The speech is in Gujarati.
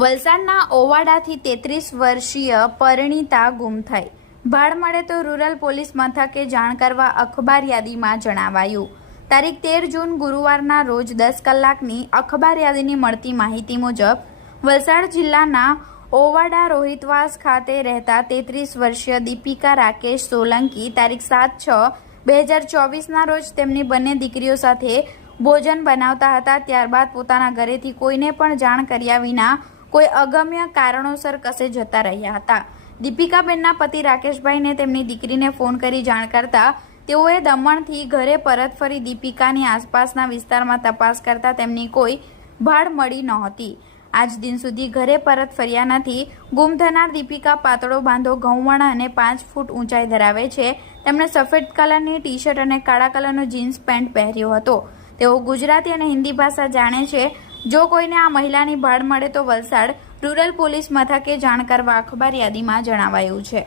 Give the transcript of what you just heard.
વલસાડના ઓવાડાથી તેત્રીસ વર્ષીય પરિણીતા ગુમ થઈ. ભાડ મળે તો રૂરલ પોલીસ મથકે જાણ કરવા અખબાર યાદીમાં જણાવાયું. તારીખ તેર જૂન ગુરુવારના રોજ દસ કલાકની અખબાર યાદીની મળતી માહિતી મુજબ, વલસાડ જિલ્લાના ઓવાડા રોહિતવાસ ખાતે રહેતા તેત્રીસ વર્ષીય દીપિકા રાકેશ સોલંકી તારીખ સાત છ, બે હજાર ચોવીસના રોજ તેમની બંને દીકરીઓ સાથે ભોજન બનાવતા હતા. ત્યારબાદ પોતાના ઘરેથી કોઈને પણ જાણ કર્યા વિના કોઈ અગમ્ય કારણોસર કસે જતા રહ્યા હતા. દીપિકાબેનના પતિ રાકેશભાઈને તેમની દીકરીને ફોન કરી જાણ કરતા તેઓએ દમણથી ઘરે પરત ફરી દીપિકાની આસપાસના વિસ્તારમાં તપાસ કરતા તેમની કોઈ ભાડ મળી નહોતી. આજ દિન સુધી ઘરે પરત ફર્યા નથી. ગુમ થનાર દીપિકા પાતળો બાંધો ઘઉંવણ અને પાંચ ફૂટ ઊંચાઈ ધરાવે છે. તેમણે સફેદ કલરની ટી શર્ટ અને કાળા કલરનો જીન્સ પેન્ટ પહેર્યો હતો. તેઓ ગુજરાતી અને હિન્દી ભાષા જાણે છે. જો કોઈને આ મહિલાની ભાળ મળે તો વલસાડ રૂરલ પોલીસ મથકે જાણ કરવા અખબાર યાદીમાં જણાવાયું છે.